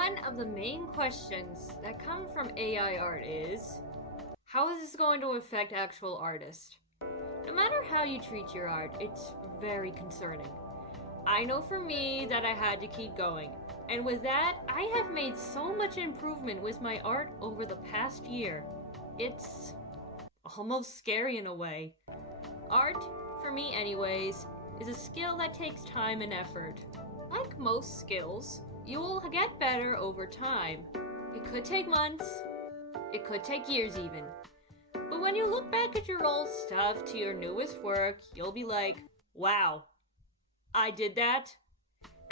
One of the main questions that come from AI art is, how is this going to affect actual artists? No matter how you treat your art, it's very concerning. I know for me that I had to keep going, and with that, I have made so much improvement with my art over the past year. It's almost scary in a way. Art, for me anyways, is a skill that takes time and effort. Like most skills, you will get better over time. It could take months, it could take years even. But when you look back at your old stuff to your newest work, you'll be like, wow, I did that?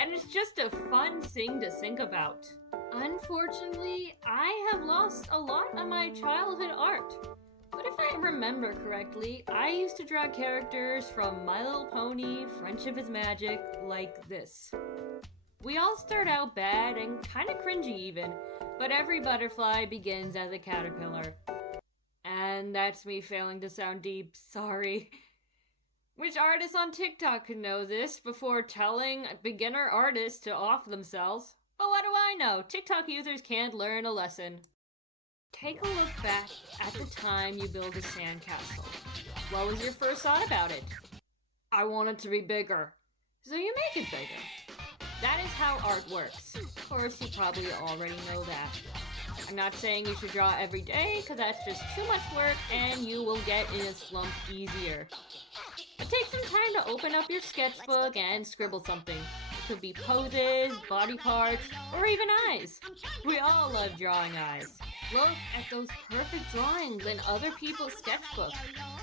And it's just a fun thing to think about. Unfortunately, I have lost a lot of my childhood art. But if I remember correctly, I used to draw characters from My Little Pony, Friendship is Magic, like this. We all start out bad and kinda cringy even, but every butterfly begins as a caterpillar. And that's me failing to sound deep, sorry. Which artist on TikTok could know this before telling beginner artists to off themselves? But what do I know? TikTok users can't learn a lesson. Take a look back at the time you build a sandcastle. What was your first thought about it? I want it to be bigger. So you make it bigger. That is how art works. Of course, you probably already know that. I'm not saying you should draw every day, because that's just too much work and you will get in a slump easier. But take some time to open up your sketchbook and scribble something. It could be poses, body parts, or even eyes. We all love drawing eyes. Look at those perfect drawings in other people's sketchbooks.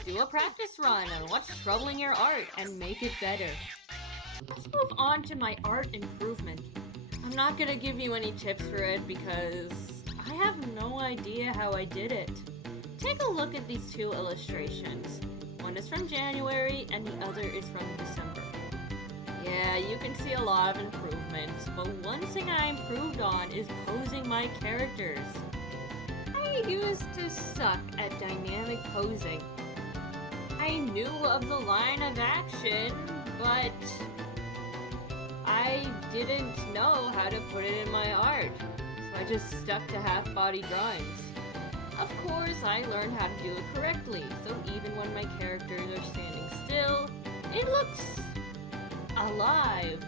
Do a practice run on what's troubling your art and make it better. Let's move on to my art improvement. I'm not gonna give you any tips for it because I have no idea how I did it. Take a look at these two illustrations. One is from January and the other is from December. Yeah, you can see a lot of improvements, but one thing I improved on is posing my characters. I used to suck at dynamic posing. I knew of the line of action, but I didn't know how to put it in my art, so I just stuck to half-body drawings. Of course, I learned how to do it correctly, so even when my characters are standing still, it looks alive.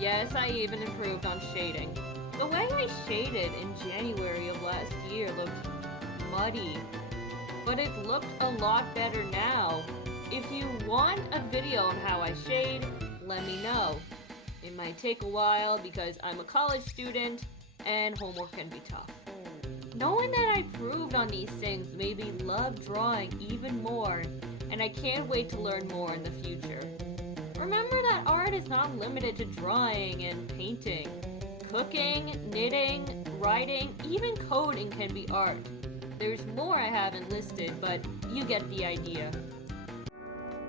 Yes, I even improved on shading. The way I shaded in January of last year looked muddy, but it looked a lot better now. If you want a video on how I shade, let me know. It might take a while because I'm a college student and homework can be tough. Knowing that I improved on these things made me love drawing even more, and I can't wait to learn more in the future. Remember that art is not limited to drawing and painting. Cooking, knitting, writing, even coding can be art. There's more I haven't listed, but you get the idea.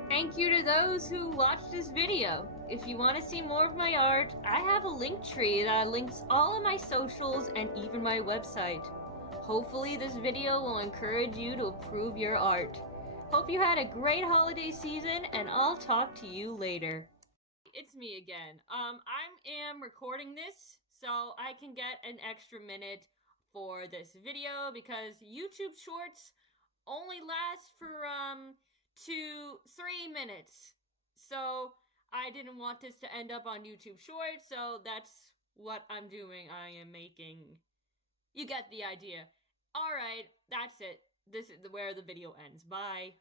Thank you to those who watched this video. If you want to see more of my art, I have a link tree that links all of my socials and even my website. Hopefully this video will encourage you to improve your art. Hope you had a great holiday season, and I'll talk to you later. It's me again. I am recording this so I can get an extra minute for this video because YouTube Shorts only last for 2-3 minutes. So I didn't want this to end up on YouTube Shorts, so that's what I'm doing. I am making... You get the idea. Alright, that's it. This is where the video ends. Bye.